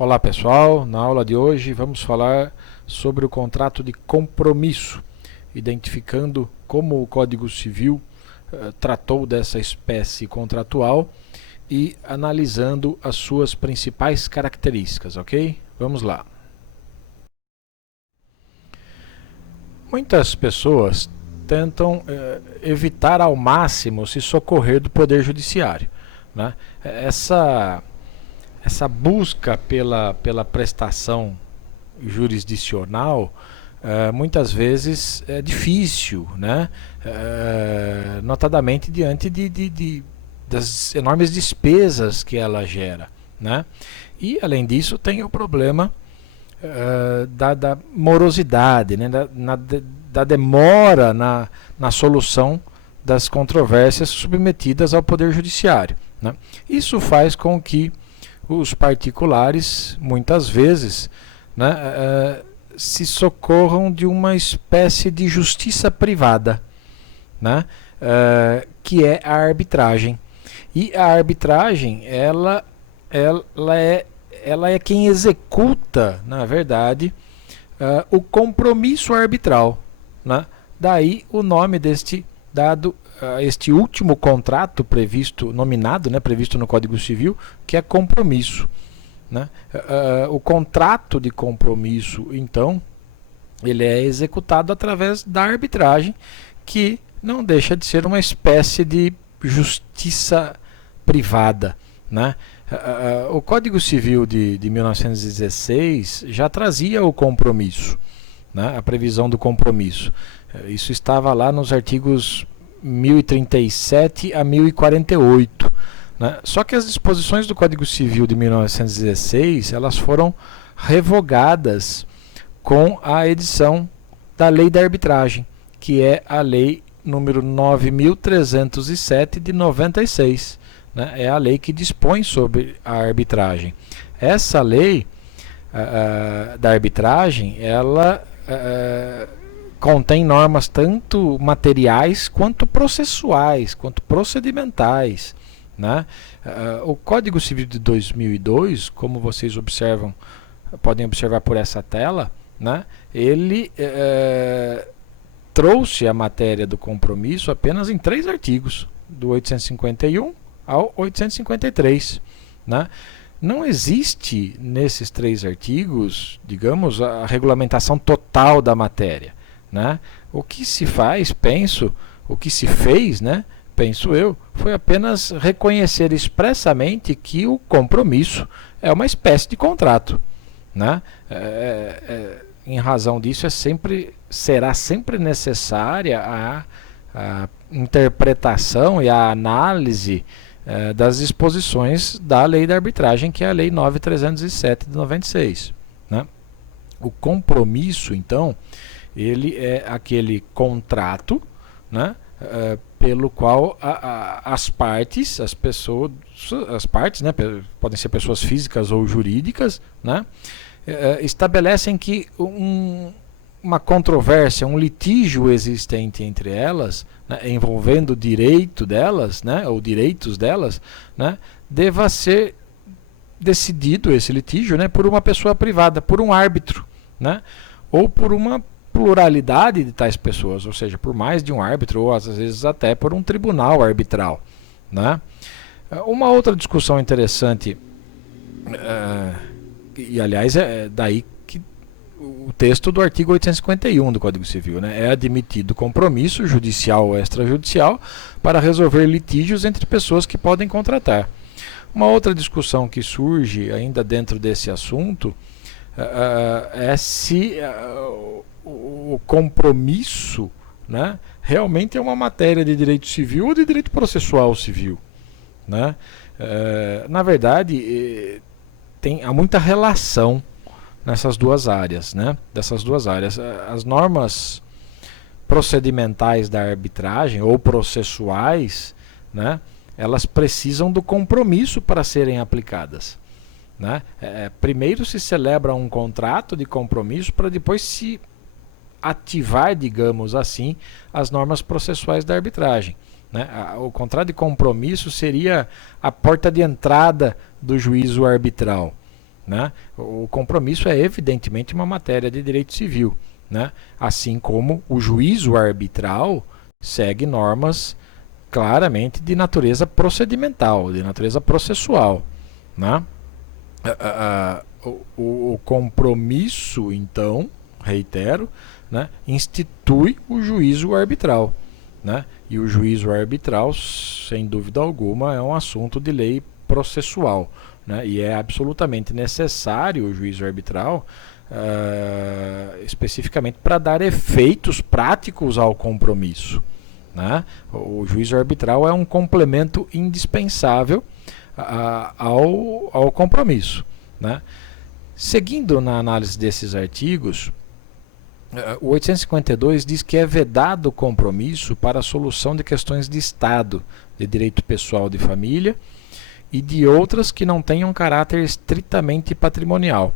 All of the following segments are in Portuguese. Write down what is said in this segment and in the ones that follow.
Olá pessoal, na aula de hoje vamos falar sobre o contrato de compromisso, identificando como o Código Civil tratou dessa espécie contratual e analisando as suas principais características, ok? Vamos lá. Muitas pessoas tentam evitar ao máximo se socorrer do Poder Judiciário, né? Essa busca pela prestação jurisdicional muitas vezes é difícil, né? Notadamente diante das enormes despesas que ela gera, né? E além disso tem o problema da morosidade, né? da demora na solução das controvérsias submetidas ao Poder Judiciário, né? Isso faz com que os particulares, muitas vezes, né, se socorram de uma espécie de justiça privada, né, que é a arbitragem. E a arbitragem, ela é quem executa, na verdade, o compromisso arbitral, né? Daí o nome deste dado este último contrato previsto, nominado, né, previsto no Código Civil, que é compromisso, né? O contrato de compromisso, então, ele é executado através da arbitragem, que não deixa de ser uma espécie de justiça privada, né? O Código Civil de 1916 já trazia o compromisso, né, a previsão do compromisso. Isso estava lá nos artigos 1037 a 1048, né? Só que as disposições do Código Civil de 1916 elas foram revogadas com a edição da Lei da Arbitragem, que é a Lei número 9.307 de 96, né? É a lei que dispõe sobre a arbitragem. Essa lei da arbitragem, ela contém normas tanto materiais quanto processuais, quanto procedimentais, né? O Código Civil de 2002, como vocês podem observar por essa tela, né? Ele trouxe a matéria do compromisso apenas em 3 artigos, do 851 ao 853, né? Não existe nesses 3 artigos, digamos, a regulamentação total da matéria, né? O que se faz, o que se fez, né, penso eu, foi apenas reconhecer expressamente que o compromisso é uma espécie de contrato, né? Em razão disso, será sempre necessária a interpretação e a análise das disposições da Lei da Arbitragem, que é a Lei 9.307 de 96, né? O compromisso, então, ele é aquele contrato, né, pelo qual as partes, né, podem ser pessoas físicas ou jurídicas, né, estabelecem que uma controvérsia, um litígio existente entre elas, né, envolvendo o direito delas, né, ou direitos delas, né, deva ser decidido esse litígio, né, por uma pessoa privada, por um árbitro, né, ou por uma pluralidade de tais pessoas, ou seja, por mais de um árbitro, ou às vezes até por um tribunal arbitral, né? Uma outra discussão interessante, e aliás é daí que o texto do artigo 851 do Código Civil, né? É admitido compromisso judicial ou extrajudicial para resolver litígios entre pessoas que podem contratar. Uma outra discussão que surge ainda dentro desse assunto é se o compromisso, né, realmente é uma matéria de direito civil ou de direito processual civil, né? Na verdade, há muita relação nessas duas áreas, né? Dessas duas áreas. As normas procedimentais da arbitragem ou processuais, né, elas precisam do compromisso para serem aplicadas, né? Primeiro se celebra um contrato de compromisso para depois se ativar, digamos assim, as normas processuais da arbitragem, né? O contrato de compromisso seria a porta de entrada do juízo arbitral, né? O compromisso é evidentemente uma matéria de direito civil, né? Assim como o juízo arbitral segue normas claramente de natureza procedimental, de natureza processual, né? O compromisso, então, reitero, né, institui o juízo arbitral, né? E o juízo arbitral, sem dúvida alguma, é um assunto de lei processual, né? E é absolutamente necessário o juízo arbitral, especificamente para dar efeitos práticos ao compromisso, né? O juízo arbitral é um complemento indispensável ao compromisso, né? Seguindo na análise desses artigos, o 852 diz que é vedado o compromisso para a solução de questões de Estado, de direito pessoal de família e de outras que não tenham caráter estritamente patrimonial.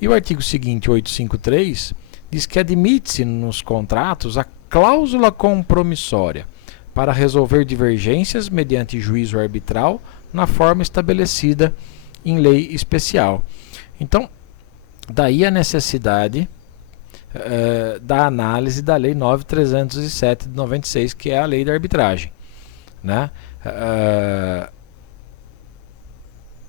E o artigo seguinte, 853, diz que admite-se nos contratos a cláusula compromissória para resolver divergências mediante juízo arbitral na forma estabelecida em lei especial. Então, daí a necessidade da análise da Lei 9.307 de 96, que é a lei da arbitragem, né?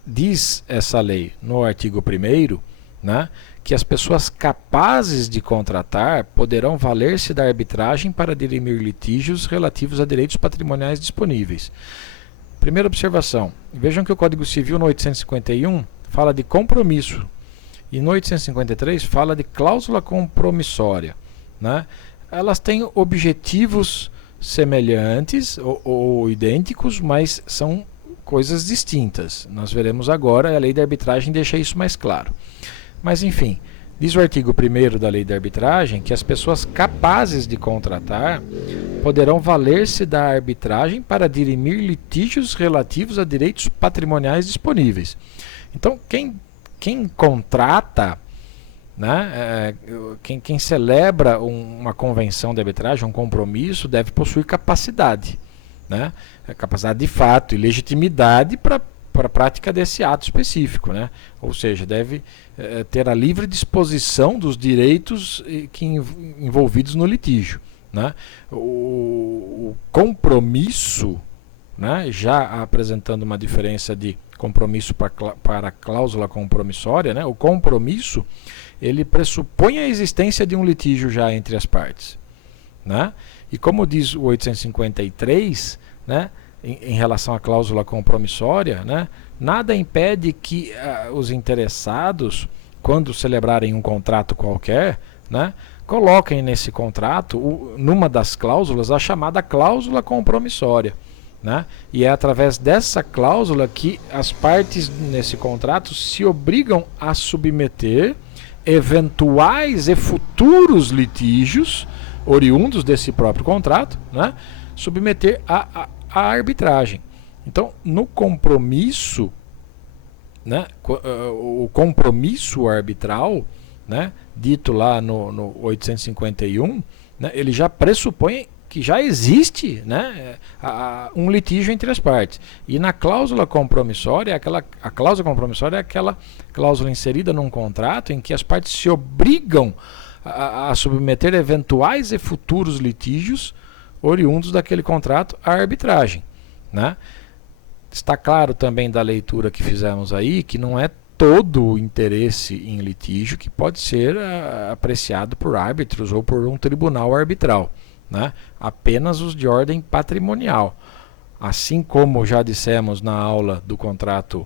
Diz essa lei no artigo 1º, né, que as pessoas capazes de contratar poderão valer-se da arbitragem para dirimir litígios relativos a direitos patrimoniais disponíveis. Primeira observação, vejam que o Código Civil no 851 fala de compromisso e no 853 fala de cláusula compromissória, né? Elas têm objetivos semelhantes ou idênticos, mas são coisas distintas. Nós veremos agora, a lei da arbitragem deixa isso mais claro. Mas enfim, diz o artigo 1º da lei da arbitragem que as pessoas capazes de contratar poderão valer-se da arbitragem para dirimir litígios relativos a direitos patrimoniais disponíveis. Então, quem contrata, né, quem celebra uma convenção de arbitragem, um compromisso, deve possuir capacidade, né, capacidade de fato e legitimidade para a prática desse ato específico, né? Ou seja, deve ter a livre disposição dos direitos envolvidos no litígio, né? O compromisso, né, já apresentando uma diferença de compromisso para cláusula compromissória, né? O compromisso, ele pressupõe a existência de um litígio já entre as partes, né? E como diz o 853, né, em relação à cláusula compromissória, né, nada impede que os interessados, quando celebrarem um contrato qualquer, né, coloquem nesse contrato, numa das cláusulas, a chamada cláusula compromissória, né? E é através dessa cláusula que as partes nesse contrato se obrigam a submeter eventuais e futuros litígios oriundos desse próprio contrato, né, submeter a arbitragem. Então, no compromisso, né, o compromisso arbitral, né, dito lá no 851, né, ele já pressupõe que já existe, né, um litígio entre as partes. E na cláusula compromissória, a cláusula compromissória é aquela cláusula inserida num contrato em que as partes se obrigam a submeter eventuais e futuros litígios oriundos daquele contrato à arbitragem, né? Está claro também da leitura que fizemos aí que não é todo o interesse em litígio que pode ser apreciado por árbitros ou por um tribunal arbitral, né? Apenas os de ordem patrimonial. Assim como já dissemos na aula do contrato,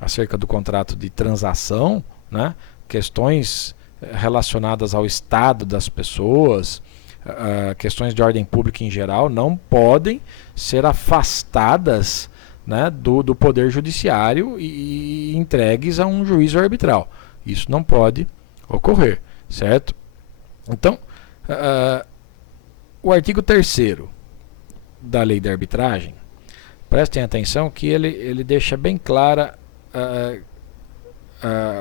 acerca do contrato de transação, né? Questões relacionadas ao estado das pessoas, questões de ordem pública em geral, não podem ser afastadas, né, do poder judiciário e entregues a um juízo arbitral. Isso não pode ocorrer, certo? Então, o artigo 3º da lei da arbitragem, prestem atenção que ele deixa bem clara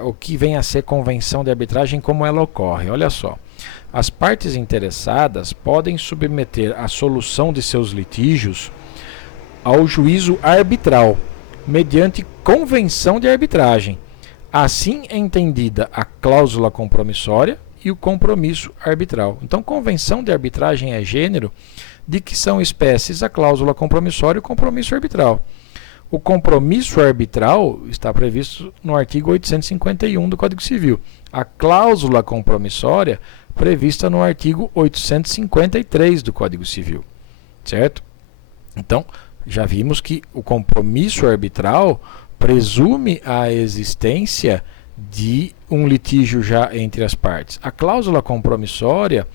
o que vem a ser convenção de arbitragem, como ela ocorre. Olha só, as partes interessadas podem submeter a solução de seus litígios ao juízo arbitral, mediante convenção de arbitragem, Assim é entendida a cláusula compromissória e o compromisso arbitral. Então, convenção de arbitragem é gênero de que são espécies a cláusula compromissória e o compromisso arbitral. O compromisso arbitral está previsto no artigo 851 do Código Civil. A cláusula compromissória prevista no artigo 853 do Código Civil. Certo? Então, já vimos que o compromisso arbitral presume a existência de um litígio já entre as partes. A cláusula compromissória,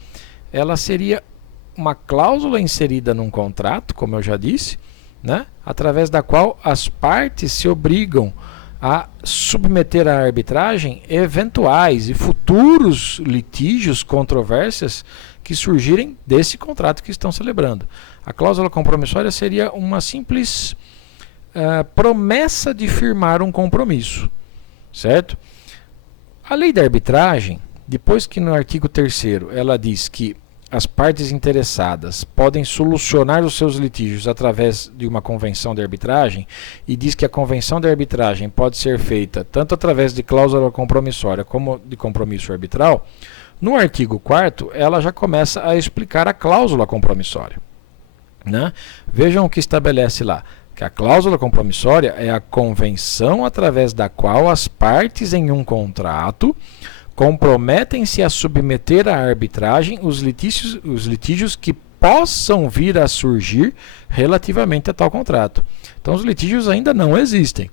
ela seria uma cláusula inserida num contrato, como eu já disse, né, através da qual as partes se obrigam a submeter à arbitragem eventuais e futuros litígios, controvérsias que surgirem desse contrato que estão celebrando. A cláusula compromissória seria uma simples promessa de firmar um compromisso, certo? A lei da arbitragem, depois que no artigo 3º ela diz que as partes interessadas podem solucionar os seus litígios através de uma convenção de arbitragem e diz que a convenção de arbitragem pode ser feita tanto através de cláusula compromissória como de compromisso arbitral, no artigo 4º ela já começa a explicar a cláusula compromissória, né? Vejam o que estabelece lá, que a cláusula compromissória é a convenção através da qual as partes em um contrato comprometem-se a submeter à arbitragem os litígios que possam vir a surgir relativamente a tal contrato. Então, os litígios ainda não existem.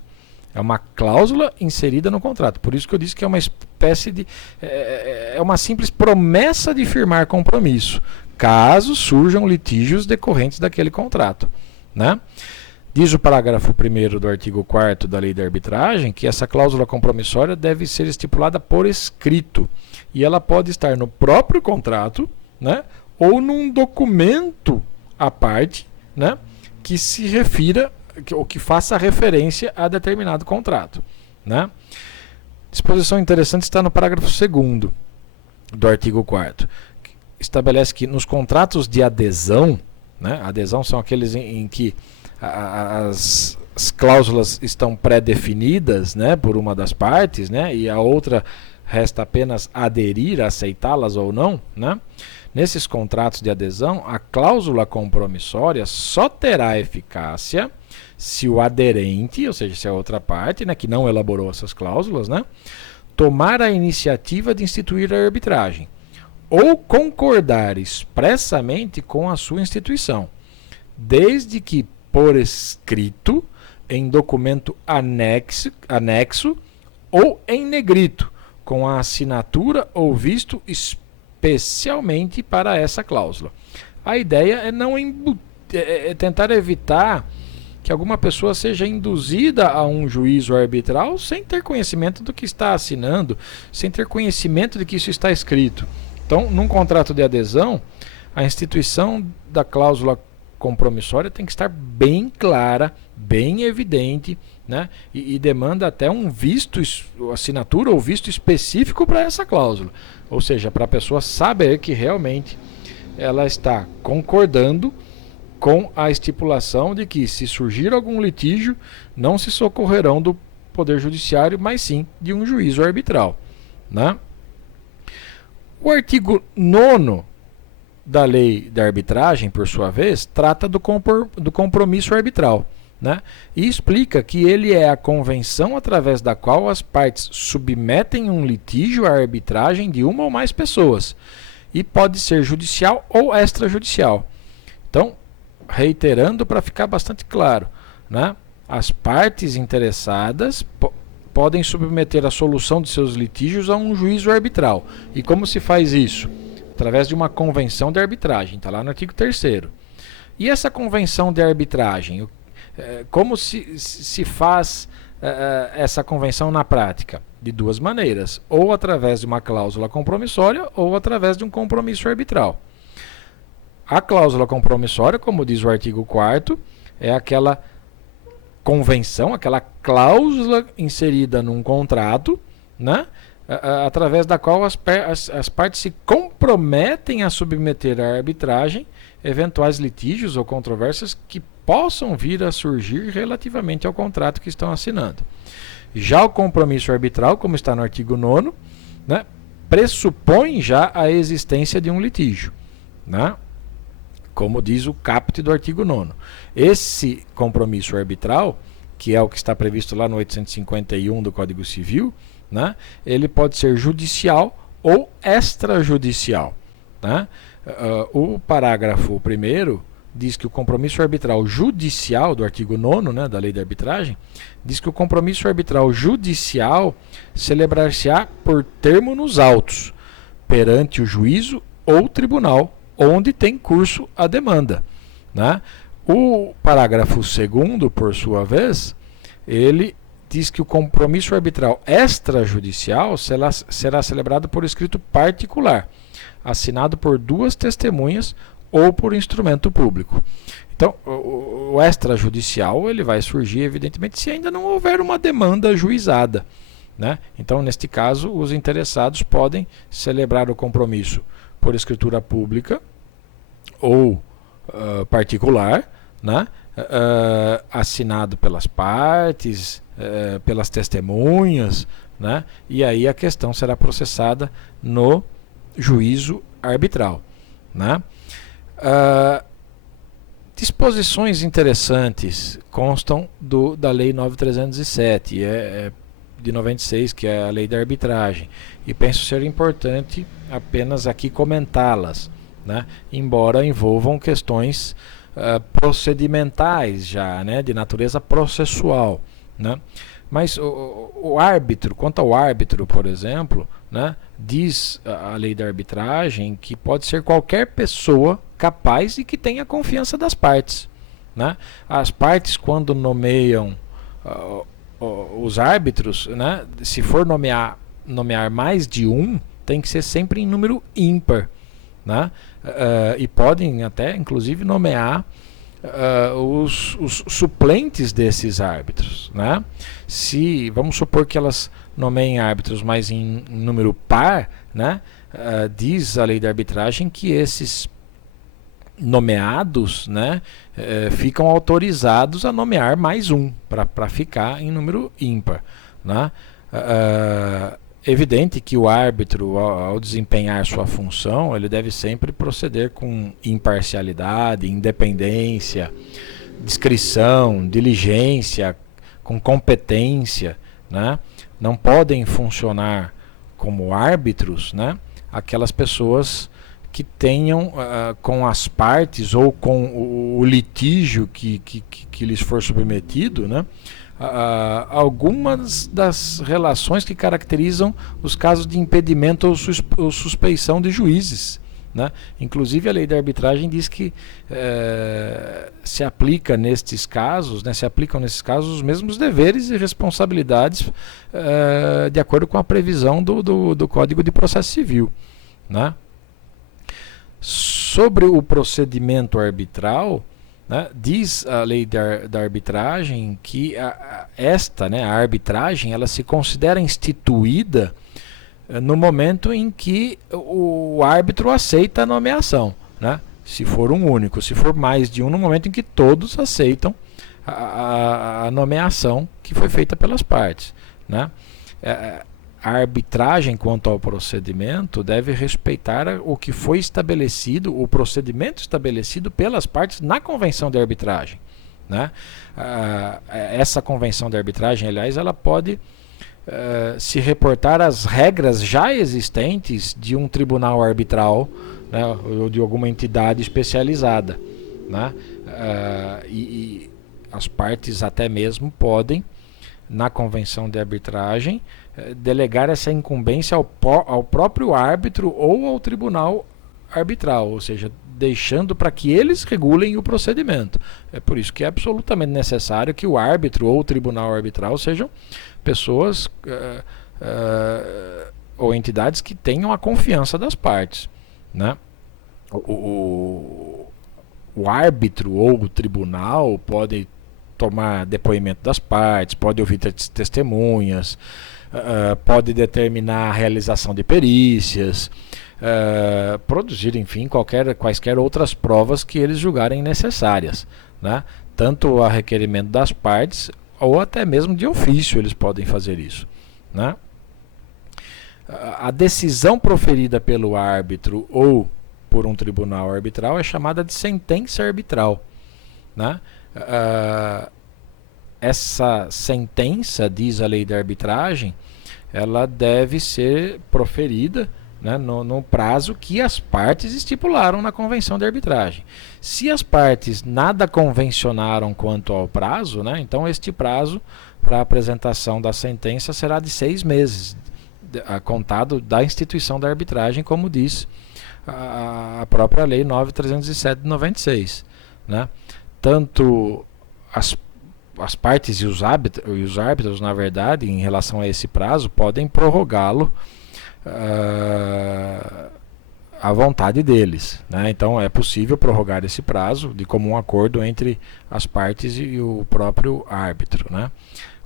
É uma cláusula inserida no contrato. Por isso que eu disse que é uma espécie de... é uma simples promessa de firmar compromisso, caso surjam litígios decorrentes daquele contrato, né? Diz o parágrafo 1º do artigo 4º da Lei da Arbitragem que essa cláusula compromissória deve ser estipulada por escrito e ela pode estar no próprio contrato, né, ou num documento à parte, né, que se refira ou que faça referência a determinado contrato, né. Disposição interessante está no parágrafo 2º do artigo 4º, que estabelece que nos contratos de adesão, né, adesão são aqueles em que as cláusulas estão pré-definidas, né, por uma das partes, né, e a outra resta apenas aderir, aceitá-las ou não, né? Nesses contratos de adesão, a cláusula compromissória só terá eficácia se o aderente, ou seja, se a outra parte, né, que não elaborou essas cláusulas, né, tomar a iniciativa de instituir a arbitragem ou concordar expressamente com a sua instituição, desde que por escrito, em documento anexo ou em negrito, com a assinatura ou visto especialmente para essa cláusula. A ideia é tentar evitar que alguma pessoa seja induzida a um juízo arbitral sem ter conhecimento do que está assinando, sem ter conhecimento de que isso está escrito. Então, num contrato de adesão, a instituição da cláusula compromissória tem que estar bem clara, bem evidente, né? E demanda até um visto, assinatura ou visto específico para essa cláusula. Ou seja, para a pessoa saber que realmente ela está concordando com a estipulação de que, se surgir algum litígio, não se socorrerão do Poder Judiciário, mas sim de um juízo arbitral, né? O artigo 9º da Lei da Arbitragem, por sua vez, trata do compromisso arbitral, né? E explica que ele é a convenção através da qual as partes submetem um litígio à arbitragem de uma ou mais pessoas, e pode ser judicial ou extrajudicial. Então, reiterando para ficar bastante claro, né? As partes interessadas podem submeter a solução de seus litígios a um juízo arbitral. E como se faz isso? Através de uma convenção de arbitragem, está lá no artigo 3º. E essa convenção de arbitragem, como se faz essa convenção na prática? De duas maneiras, ou através de uma cláusula compromissória ou através de um compromisso arbitral. A cláusula compromissória, como diz o artigo 4º, é aquela convenção, aquela cláusula inserida num contrato, né, através da qual as partes se comprometem a submeter à arbitragem eventuais litígios ou controvérsias que possam vir a surgir relativamente ao contrato que estão assinando. Já o compromisso arbitral, como está no artigo 9º, né, pressupõe já a existência de um litígio, né, como diz o caput do artigo 9º. Esse compromisso arbitral, que é o que está previsto lá no 851 do Código Civil, né, ele pode ser judicial ou extrajudicial, né? O parágrafo 1º diz que o compromisso arbitral judicial, do artigo 9º, né, da lei de arbitragem, diz que o compromisso arbitral judicial celebrar-se-á por termo nos autos, perante o juízo ou tribunal, onde tem curso a demanda, né? O parágrafo 2º, por sua vez, ele diz que o compromisso arbitral extrajudicial será celebrado por escrito particular, assinado por 2 testemunhas ou por instrumento público. Então, o extrajudicial ele vai surgir, evidentemente, se ainda não houver uma demanda ajuizada, né? Então, neste caso, os interessados podem celebrar o compromisso por escritura pública ou particular, né? Assinado pelas partes, pelas testemunhas, né? E aí a questão será processada no juízo arbitral, né? Disposições interessantes constam da Lei 9.307, de 96, que é a Lei da Arbitragem, e penso ser importante apenas aqui comentá-las, né? Embora envolvam questões procedimentais já, né? De natureza processual, né? Mas o árbitro, quanto ao árbitro, por exemplo, né, diz a lei da arbitragem que pode ser qualquer pessoa capaz e que tenha confiança das partes, né? As partes, quando nomeiam os árbitros, né, se for nomear mais de um, tem que ser sempre em número ímpar, né? E podem até, inclusive, nomear os suplentes desses árbitros, né? Se vamos supor que elas nomeiem árbitros, mas em número par, né? Diz a lei da arbitragem que esses nomeados, né, ficam autorizados a nomear mais um para ficar em número ímpar, né? Evidente que o árbitro, ao desempenhar sua função, ele deve sempre proceder com imparcialidade, independência, discrição, diligência, com competência, né? Não podem funcionar como árbitros, né, aquelas pessoas que tenham com as partes ou com o litígio que lhes for submetido, né, algumas das relações que caracterizam os casos de impedimento ou suspeição de juízes, né? Inclusive a lei da arbitragem diz que se aplicam nesses casos os mesmos deveres e responsabilidades de acordo com a previsão do Código de Processo Civil, né? Sobre o procedimento arbitral, né, diz a lei da arbitragem que a arbitragem ela se considera instituída no momento em que o árbitro aceita a nomeação, né? Se for um único, se for mais de um, no momento em que todos aceitam a nomeação que foi feita pelas partes, né? A arbitragem quanto ao procedimento deve respeitar o que foi estabelecido, o procedimento estabelecido pelas partes na convenção de arbitragem, né? Essa convenção de arbitragem, aliás, ela pode se reportar às regras já existentes de um tribunal arbitral, né, ou de alguma entidade especializada, né? E as partes até mesmo podem, na convenção de arbitragem, delegar essa incumbência ao próprio árbitro ou ao tribunal arbitral, ou seja, deixando para que eles regulem o procedimento. É por isso que é absolutamente necessário que o árbitro ou o tribunal arbitral sejam pessoas ou entidades que tenham a confiança das partes, né? O árbitro ou o tribunal pode tomar depoimento das partes, pode ouvir testemunhas, pode determinar a realização de perícias, produzir, enfim, quaisquer outras provas que eles julgarem necessárias, né? Tanto a requerimento das partes ou até mesmo de ofício eles podem fazer isso, né? A decisão proferida pelo árbitro ou por um tribunal arbitral é chamada de sentença arbitral, né? Essa sentença, diz a lei da arbitragem, ela deve ser proferida, né, no prazo que as partes estipularam na convenção de arbitragem. Se as partes nada convencionaram quanto ao prazo, né, então este prazo para a apresentação da sentença será de 6 meses, contado da instituição da arbitragem, como diz a própria lei 9.307 de 96. Né? Tanto as partes e os árbitros, na verdade, em relação a esse prazo, podem prorrogá-lo à vontade deles, né? Então é possível prorrogar esse prazo de comum acordo entre as partes e o próprio árbitro, né?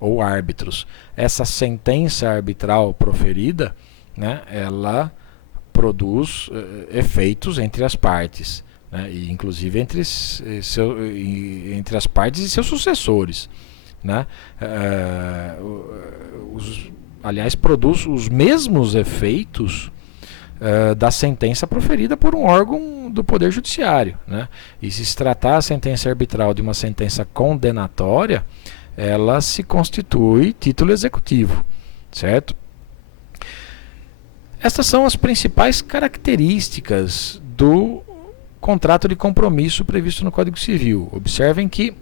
Ou árbitros. Essa sentença arbitral proferida, né, ela produz efeitos entre as partes, né, e inclusive entre as partes e seus sucessores, né? Aliás, produz os mesmos efeitos da sentença proferida por um órgão do Poder Judiciário, né? E se tratar a sentença arbitral de uma sentença condenatória, ela se constitui título executivo, certo? Essas são as principais características do contrato de compromisso previsto no Código Civil. Observem que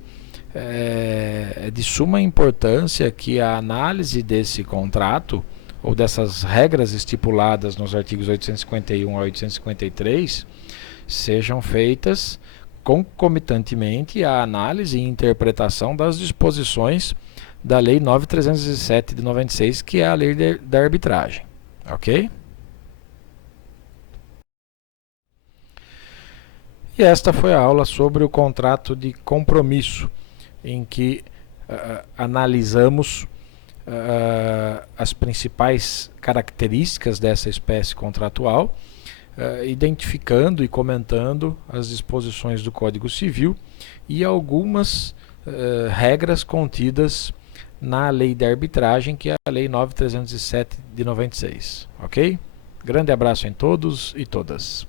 é de suma importância que a análise desse contrato ou dessas regras estipuladas nos artigos 851 a 853 sejam feitas concomitantemente à análise e interpretação das disposições da Lei 9.307 de 96, que é a lei da arbitragem. Ok? E esta foi a aula sobre o contrato de compromisso, em que analisamos as principais características dessa espécie contratual, identificando e comentando as disposições do Código Civil e algumas regras contidas na lei de arbitragem, que é a Lei 9.307 de 96. Ok? Grande abraço em todos e todas.